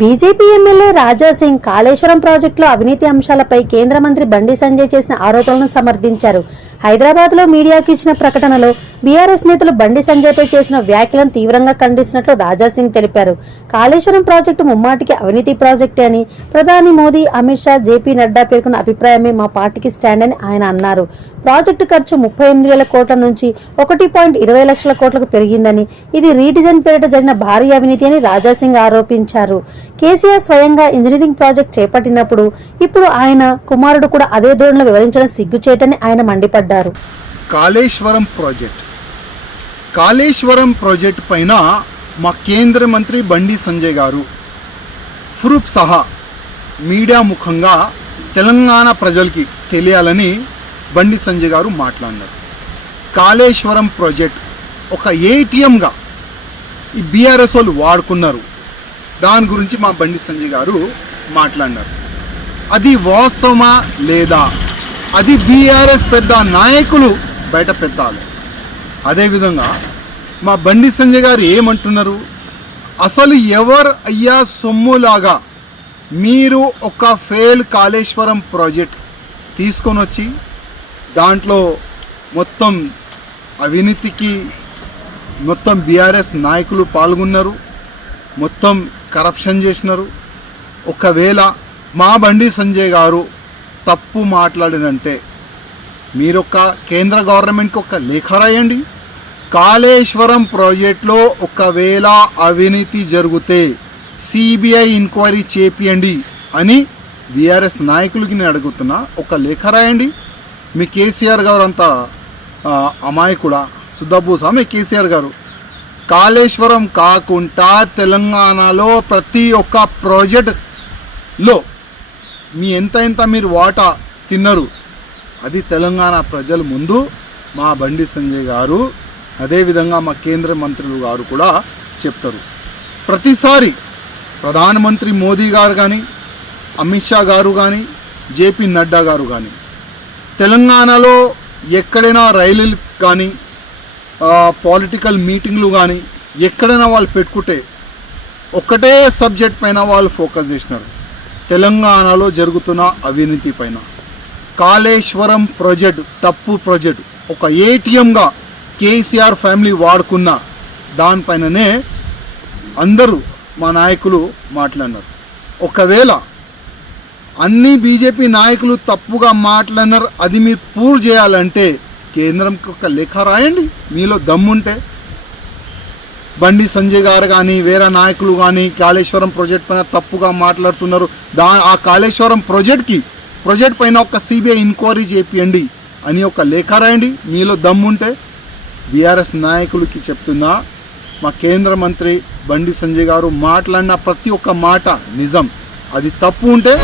BJP MLA Raja Singh Kaleshwaram ప్రాజెక్టులో అవినీతి అంశాలపై కేంద్ర మంత్రి బండి సంజయ్ చేసిన ఆరోపణలను సమర్థించారు. హైదరాబాద్లో మీడియాకు ఇచ్చిన ప్రకటనలో బీఆర్ఎస్ నేతలు బండి సంజయ్ పై చేసిన వ్యాఖ్యలను తీవ్రంగా ఖండిస్తున్నట్లు రాజా సింగ్ తెలిపారు. కాళేశ్వరం ప్రాజెక్టు ముమ్మాటికి అవినీతి ప్రాజెక్టే అని ప్రధాని మోదీ అమిత్ షా జేపీ నడ్డా పేర్కొన్న అభిప్రాయమే మా పార్టీకి స్టాండ్ అని ఆయన అన్నారు. ప్రాజెక్టు ఖర్చు ముప్పై ఎనిమిది వేల కోట్ల నుంచి ఒకటి పాయింట్ ఇరవై లక్షల కోట్లకు పెరిగిందని ఇది రీడిజైన్ పేరిట జరిగిన భారీ అవినీతి అని రాజా సింగ్ ఆరోపించారు. కేసీఆర్ స్వయంగా ఇంజనీరింగ్ ప్రాజెక్ట్ చేపట్టినప్పుడు ఇప్పుడు ఆయన కుమారుడు కూడా అదే ధోరణిలో వివరించడం సిగ్గుచేటని ఆయన మండిపడ్డారు. కాళేశ్వరం ప్రాజెక్ట్. కాళేశ్వరం ప్రాజెక్ట్ పైన మా కేంద్ర మంత్రి బండి సంజయ్ గారు ప్రూఫ్ సహా మీడియా ముఖంగా తెలంగాణ ప్రజలకి తెలియాలని బండి సంజయ్ గారు మాట్లాడినారు. కాళేశ్వరం ప్రాజెక్ట్ ఒక ఏటీఎంగా ఈ బీఆర్ఎస్ వాళ్ళు వాడుకున్నారు. దాని గురించి మా బండి సంజయ్ గారు మాట్లాడినారు. అది వాస్తవమా లేదా? అది బీఆర్ఎస్ పెద్ద నాయకులు బయట పెట్టాలి. అదేవిధంగా మా బండి సంజయ్ గారు ఏమంటున్నారు? అసలు ఎవరు అయ్యా సొమ్ములాగా మీరు ఒక ఫెయిల్ కాళేశ్వరం ప్రాజెక్ట్ తీసుకొని వచ్చి దాంట్లో మొత్తం అవినీతికి మొత్తం బీఆర్ఎస్ నాయకులు పాల్గొన్నారు. మొత్తం కరప్షన్ చేసినారు. ఒకవేళ మా బండి సంజయ్ గారు తప్పు మాట్లాడినంటే మీరొక కేంద్ర గవర్నమెంట్కి ఒక లేఖ రాయండి. కాళేశ్వరం ప్రాజెక్టులో ఒకవేళ అవినీతి జరిగితే సిబిఐ ఎంక్వైరీ చేపియండి అని బీఆర్ఎస్ నాయకులకి నేను అడుగుతున్నా. ఒక లేఖ రాయండి. మీ కేసీఆర్ గారు అంతా అమాయకుడా? సుద్దబూసా మీ కేసీఆర్ గారు కాళేశ్వరం కాకుండా తెలంగాణలో ప్రతి ఒక్క ప్రాజెక్ట్లో మీ ఎంత ఎంత మీరు వాటా తిన్నారు అది తెలంగాణ ప్రజల ముందు మా బండి సంజయ్ గారు అదేవిధంగా మా కేంద్ర మంత్రులు గారు కూడా చెప్తారు. ప్రతిసారి ప్రధానమంత్రి మోదీ గారు కానీ అమిత్ షా గారు కానీ జేపీ నడ్డా గారు కానీ తెలంగాణలో ఎక్కడైనా రైలు కానీ పాలిటికల్ మీటింగ్లు కానీ ఎక్కడైనా వాళ్ళు పెట్టుకుంటే ఒకటే సబ్జెక్ట్ పైన వాళ్ళు ఫోకస్ చేసినారు. తెలంగాణలో జరుగుతున్న అవినీతి పైన. కాళేశ్వరం ప్రాజెక్ట్ తప్పు ప్రాజెక్ట్ ఒక ఏటీఎంగా కేసీఆర్ ఫ్యామిలీ వాడుకున్న దానిపైననే అందరూ మా నాయకులు మాట్లాడినారు. ఒకవేళ అన్ని బీజేపీ నాయకులు తప్పుగా మాట్లాడినారు అది మీరు పూర్తి చేయాలంటే కేంద్రంకి ఒక లేఖ రాయండి. మీలో దమ్ముంటే. బండి సంజయ్ గారు కానీ వేరే నాయకులు కానీ కాళేశ్వరం ప్రాజెక్ట్ పైన తప్పుగా మాట్లాడుతున్నారు. దా ఆ కాళేశ్వరం ప్రాజెక్ట్కి ప్రాజెక్ట్ పైన ఒక సిబిఐ ఎంక్వైరీ చేపియండి అని ఒక లేఖ రాయండి. మీలో దమ్ముంటే. బీఆర్ఎస్ నాయకులకి చెప్తున్నా మా కేంద్ర మంత్రి బండి సంజయ్ గారు మాట్లాడిన ప్రతి ఒక్క మాట నిజం. అది తప్పు ఉంటే.